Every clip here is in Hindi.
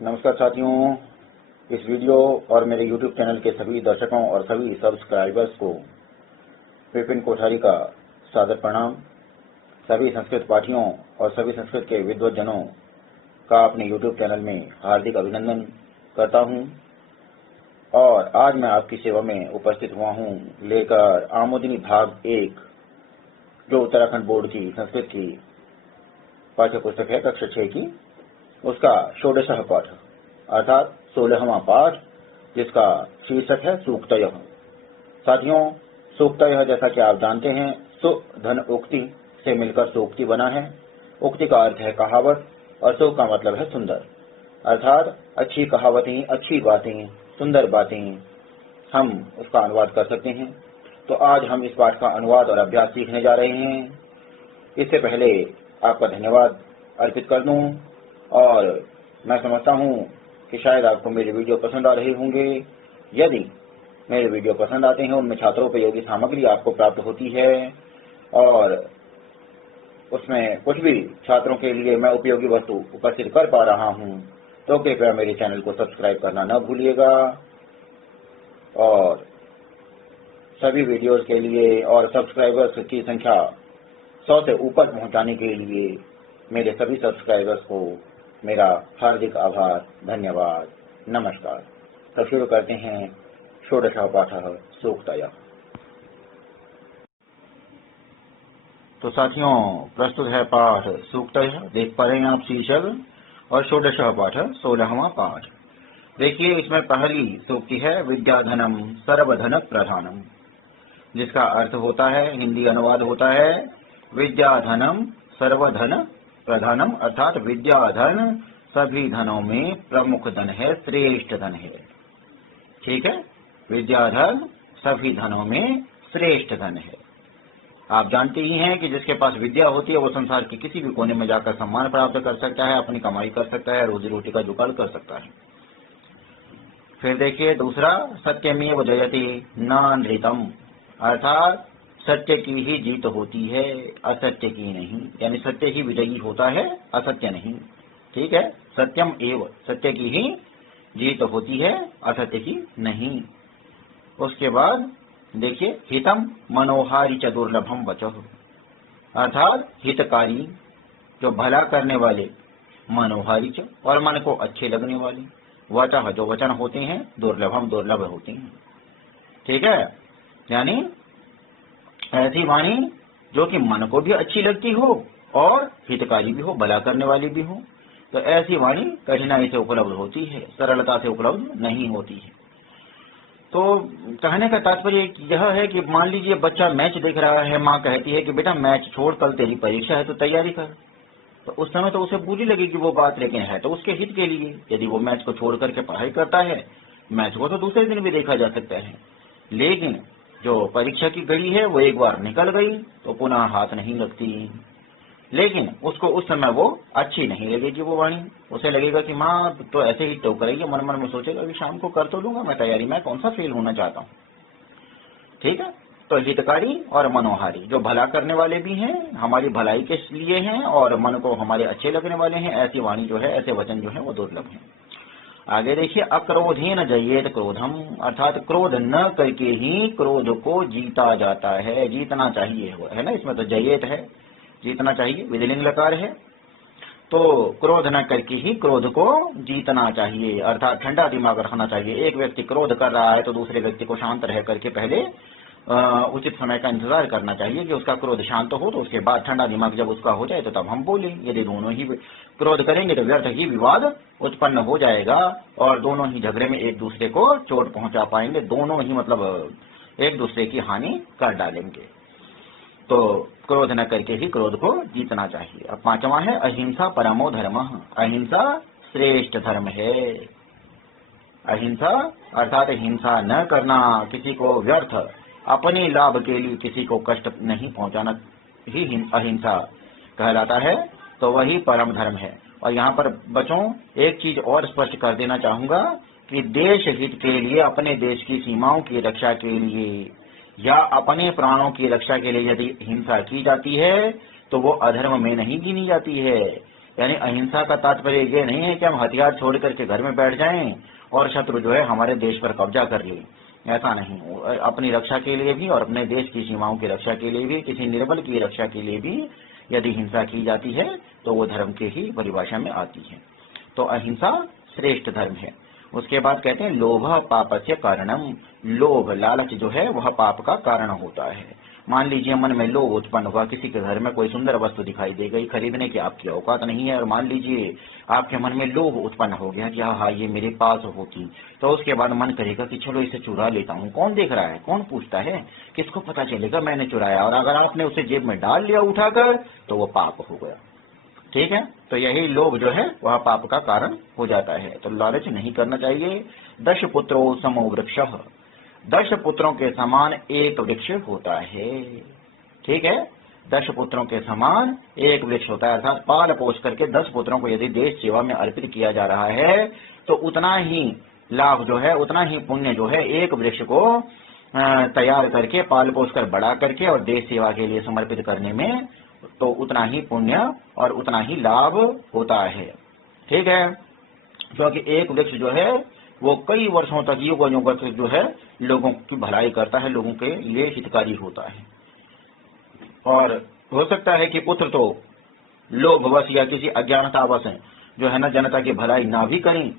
नमस्कार साथियों, इस वीडियो और मेरे YouTube चैनल के सभी दर्शकों और सभी सब्सक्राइबर्स को विपिन कोठारी का सादर प्रणाम। सभी संस्कृत पाठियों और सभी संस्कृत के विद्वज्जनों का अपने YouTube चैनल में हार्दिक अभिनंदन करता हूं। और आज मैं आपकी सेवा में उपस्थित हुआ हूं लेकर आमोदनी भाग 1, जो उत्तराखंड बोर्ड की संस्कृत की पाठ्य पुस्तक है कक्षा 6 की, उसका षोडशः पाठ अर्थात 16वां पाठ, जिसका शीर्षक है सूक्तयः। साथियों, सूक्तयः जैसा कि आप जानते हैं सु धन उक्ति से मिलकर सूक्ति बना है। उक्ति का अर्थ है कहावत और सु का मतलब है सुंदर, अर्थात अच्छी कहावतें, अच्छी बातें, सुंदर बातें हम उसका अनुवाद कर सकते हैं। तो आज हम इस पाठ का अनुवाद और अभ्यास सीखने जा रहे हैं। इससे पहले आपका धन्यवाद अर्पित कर दूं और मैं समझता हूं कि शायद आपको मेरे वीडियो पसंद आ रहे होंगे। यदि मेरे वीडियो पसंद आते हैं, उनमें छात्रोपयोगी सामग्री आपको प्राप्त होती है और उसमें कुछ भी छात्रों के लिए मैं उपयोगी वस्तु उपस्थित कर पा रहा हूं, तो कृपया मेरे चैनल को सब्सक्राइब करना न भूलिएगा। और सभी वीडियोस के लिए और सब्सक्राइबर्स की संख्या 100 से ऊपर पहुंचाने के लिए मेरे सभी सब्सक्राइबर्स को मेरा हार्दिक आभार, धन्यवाद, नमस्कार। तो शुरू करते हैं षोडशः पाठः सूक्तयः। तो साथियों, प्रस्तुत है पाठ सूक्तयः। देख पा रहे हैं आप शीर्षक, और षोडशः पाठ 16वां पाठ। देखिए, इसमें पहली सूक्ति है विद्याधनम सर्वधन प्रधानम, जिसका अर्थ होता है, हिंदी अनुवाद होता है विद्याधनम सर्वधन प्रधानम, अर्थात विद्याधन सभी धनों में प्रमुख धन है, श्रेष्ठ धन है। ठीक है, विद्याधन सभी धनों में श्रेष्ठ धन है। आप जानते ही हैं कि जिसके पास विद्या होती है वो संसार के किसी भी कोने में जाकर सम्मान प्राप्त कर सकता है, अपनी कमाई कर सकता है, रोजी रोटी का जुगाड़ कर सकता है। फिर देखिए दूसरा, सत्यमेव जयते नानृतम, अर्थात सत्य की ही जीत होती है, असत्य की नहीं। यानी सत्य ही विजयी होता है, असत्य नहीं। ठीक है, सत्यम एव, सत्य की ही जीत होती है, असत्य की नहीं। उसके बाद देखिए हितम मनोहारी च दुर्लभम वचः, अर्थात हितकारी, जो भला करने वाले, मनोहारी च, और मन को अच्छे लगने वाले, वचः, जो वचन होते हैं, दुर्लभम, दुर्लभ होते हैं। ठीक है, यानी ऐसी वाणी जो कि मन को भी अच्छी लगती हो और हितकारी भी हो, भला करने वाली भी हो। तो ऐसी वाणी कठिनाई से उपलब्ध होती है, सरलता से उपलब्ध नहीं होती है। तो कहने का तात्पर्य यह है कि मान लीजिए बच्चा मैच देख रहा है, माँ कहती है कि बेटा मैच छोड़, कल तेरी परीक्षा है तो तैयारी कर। तो उस समय तो उसे बुरी लगेगी वो बात, लेकिन है तो उसके हित के लिए। यदि वो मैच को छोड़ करके पढ़ाई करता है, मैच को तो दूसरे दिन भी देखा जा सकता है, लेकिन जो परीक्षा की घड़ी है वो एक बार निकल गई तो पुनः हाथ नहीं लगती। लेकिन उसको उस समय वो अच्छी नहीं लगेगी वो वाणी, उसे लगेगा कि माँ तो ऐसे ही टोक रही है, मन मन में सोचेगा कि शाम को कर तो लूंगा मैं तैयारी, मैं कौन सा फेल होना चाहता हूँ। ठीक है, तो हितकारी और मनोहारी, जो भला करने वाले भी हैं, हमारी भलाई के लिए हैं और मन को हमारे अच्छे लगने वाले हैं, ऐसी वाणी जो है, ऐसे वचन जो है वो दुर्लभ है। आगे देखिए, अक्रोधेन जयेत क्रोधम, अर्थात क्रोध न करके ही क्रोध को जीता जाता है, जीतना चाहिए, है ना। इसमें तो जयेत है, जीतना चाहिए, विधिलिंग लकार है। तो क्रोध न करके ही क्रोध को जीतना चाहिए, अर्थात ठंडा दिमाग रखना चाहिए। एक व्यक्ति क्रोध कर रहा है तो दूसरे व्यक्ति को शांत रह करके पहले उचित समय का इंतजार करना चाहिए कि उसका क्रोध शांत हो, तो उसके बाद ठंडा दिमाग जब उसका हो जाए तो तब हम बोलें। यदि दोनों ही क्रोध करेंगे तो व्यर्थ ही विवाद उत्पन्न हो जाएगा और दोनों ही झगड़े में एक दूसरे को चोट पहुंचा पाएंगे, दोनों ही मतलब एक दूसरे की हानि कर डालेंगे। तो क्रोध न करके ही क्रोध को जीतना चाहिए। अब पांचवा है अहिंसा परमो धर्म, अहिंसा श्रेष्ठ धर्म है। अहिंसा अर्थात हिंसा न करना, किसी को व्यर्थ अपने लाभ के लिए किसी को कष्ट नहीं पहुंचाना ही अहिंसा कहलाता है। तो वही परम धर्म है। और यहाँ पर बच्चों एक चीज और स्पष्ट कर देना चाहूंगा कि देश हित के लिए, अपने देश की सीमाओं की रक्षा के लिए या अपने प्राणों की रक्षा के लिए यदि हिंसा की जाती है तो वो अधर्म में नहीं गिनी जाती है। यानी अहिंसा का तात्पर्य ये नहीं है कि हम हथियार छोड़ करके घर में बैठ जाएं और शत्रु जो है हमारे देश पर कब्जा कर ले, ऐसा नहीं। अपनी रक्षा के लिए भी और अपने देश की सीमाओं की रक्षा के लिए भी, किसी निर्बल की रक्षा के लिए भी यदि हिंसा की जाती है तो वो धर्म के ही परिभाषा में आती है। तो अहिंसा श्रेष्ठ धर्म है। उसके बाद कहते हैं लोभ पापस्य कारणम। लोभ, लालच जो है वह पाप का कारण होता है। मान लीजिए मन में लोभ उत्पन्न हुआ, किसी के घर में कोई सुंदर वस्तु दिखाई दे गई, खरीदने की आपकी औकात नहीं है, और मान लीजिए आपके मन में लोभ उत्पन्न हो गया कि हाँ ये मेरे पास होती, तो उसके बाद मन करेगा कि चलो इसे चुरा लेता हूँ, कौन देख रहा है, कौन पूछता है, किसको पता चलेगा मैंने चुराया, और अगर आपने उसे जेब में डाल लिया उठाकर तो वो पाप हो गया। ठीक है, तो यही लोभ जो है वह पाप का कारण हो जाता है। तो लालच नहीं करना चाहिए। 10 पुत्रों समो वृक्षः, 10 पुत्रों के समान एक वृक्ष होता है। ठीक है, 10 पुत्रों के समान एक वृक्ष होता है, अर्थात पाल पोष करके 10 पुत्रों को यदि देश सेवा में अर्पित किया जा रहा है तो उतना ही लाभ जो है, उतना ही पुण्य जो है एक वृक्ष को तैयार करके पाल पोष कर बड़ा करके और देश सेवा के लिए समर्पित करने में, तो उतना ही पुण्य और उतना ही लाभ होता है। ठीक है, क्योंकि एक वृक्ष जो है वो कई वर्षों तक, युगों तक जो है लोगों की भलाई करता है, लोगों के लिए हितकारी होता है। और हो सकता है कि पुत्र तो लोभवश या किसी अज्ञानतावश जो है ना जनता की भलाई ना भी करें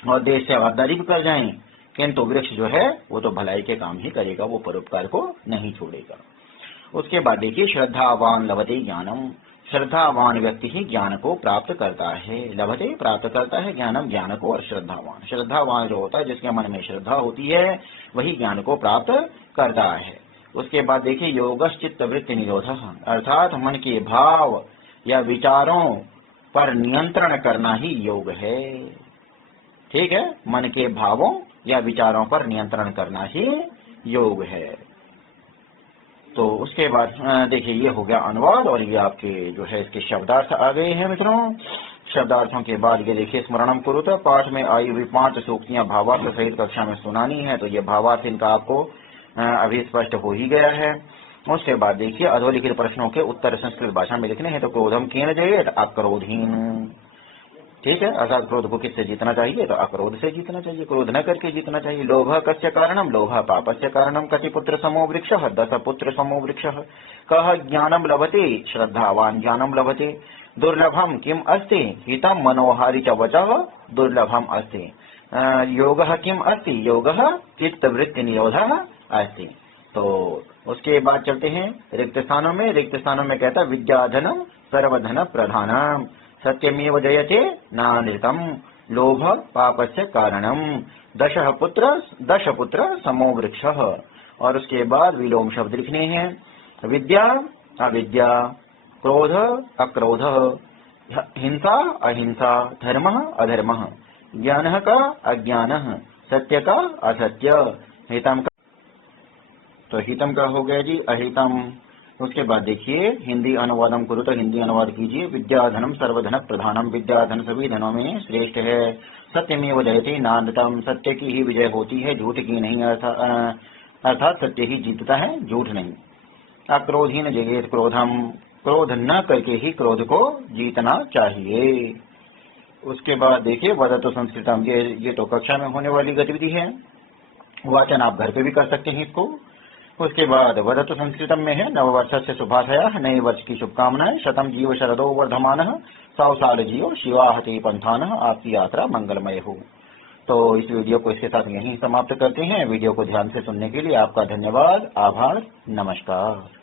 और देश से आवाजदारी भी कर जाएं, किंतु वृक्ष जो है वो तो भलाई के काम ही करेगा, वो परोपकार को नहीं छोड़ेगा। उसके बाद देखिए श्रद्धावान लभते ज्ञानम, श्रद्धावान व्यक्ति ही ज्ञान को प्राप्त करता है। लभते प्राप्त करता है ज्ञानम, ज्ञान को, और श्रद्धावान, श्रद्धावान जो होता है जिसके मन में श्रद्धा होती है वही ज्ञान को प्राप्त करता है। उसके बाद देखिए योगश्चित्त वृत्ति निरोधः, अर्थात मन के भाव या विचारों पर नियंत्रण करना ही योग है। ठीक है, मन के भावों या विचारों पर नियंत्रण करना ही योग है। तो उसके बाद देखिए ये हो गया अनुवाद, और ये आपके जो है इसके शब्दार्थ आ गए हैं मित्रों। शब्दार्थों के बाद ये देखिए स्मरणम कुरुत, पाठ में आई हुई 5 सूक्तियां भावार्थ सहित कक्षा में सुनानी है, तो ये भावार्थ इनका आपको अभी स्पष्ट हो ही गया है। उसके बाद देखिए अधोलिखित प्रश्नों के उत्तर संस्कृत भाषा में लिखने हैं। तो क्रोधम केन जयेत, अक्रोधहीन। ठीक है, अर्थात क्रोध को किससे जीतना चाहिए, तो अक्रोध से जीतना चाहिए, क्रोध न करके जीतना चाहिए। लोभ कस्य कारणम, लोभ पापस्य कारणम। कति पुत्र समो वृक्षः, 10 पुत्र समो वृक्षः। कः ज्ञानम लभते, श्रद्धावान ज्ञानम लभते। दुर्लभम किम अस्ति, हितम मनोहारि च वचः दुर्लभम अस्ति। योगः किम अस्ति, योगः चित्तवृत्ति निरोधः अस्ति। तो उसके बाद चलते हैं रिक्त स्थानों में। रिक्त स्थानों में कहता है विद्याधनम सर्वधन प्रधानम, सत्यमेव जयते नानृतम, लोभ पापस्य कारणम। 10 पुत्र समो वृक्षः। और उसके बाद विलोम शब्द लिखने हैं। विद्या अविद्या, क्रोध अक्रोध, हिंसा अहिंसा, धर्म अधर्म, ज्ञान का अज्ञान, सत्य का असत्य, हितम का, तो हितम का हो गया जी अहितम। उसके बाद देखिए हिंदी अनुवादम करो, तो हिंदी अनुवाद कीजिए। विद्याधनम सर्वधन प्रधानम, विद्याधन सभी धनों में श्रेष्ठ है। सत्यमेव जयते नानृतम, सत्य की ही विजय होती है, झूठ की नहीं, अर्थात सत्य ही जीतता है, झूठ नहीं। अक्रोधहीन जयेत क्रोधम, क्रोध न करके ही क्रोध को जीतना चाहिए। उसके बाद देखिए वदतु संस्कृतम, ये तो कक्षा में होने वाली गतिविधि है, वाचन आप घर पे भी कर सकते हैं इसको। उसके बाद वदतु संस्कृतम में है नववर्ष से शुभाशया, नए वर्ष की शुभकामनाएं। शतम जीव शरदो वर्धमानः, 100 साल जियो शिवाहते पंथानः, आपकी यात्रा मंगलमय हो। तो इस वीडियो को इसके साथ यहीं समाप्त करते हैं। वीडियो को ध्यान से सुनने के लिए आपका धन्यवाद, आभार, नमस्कार।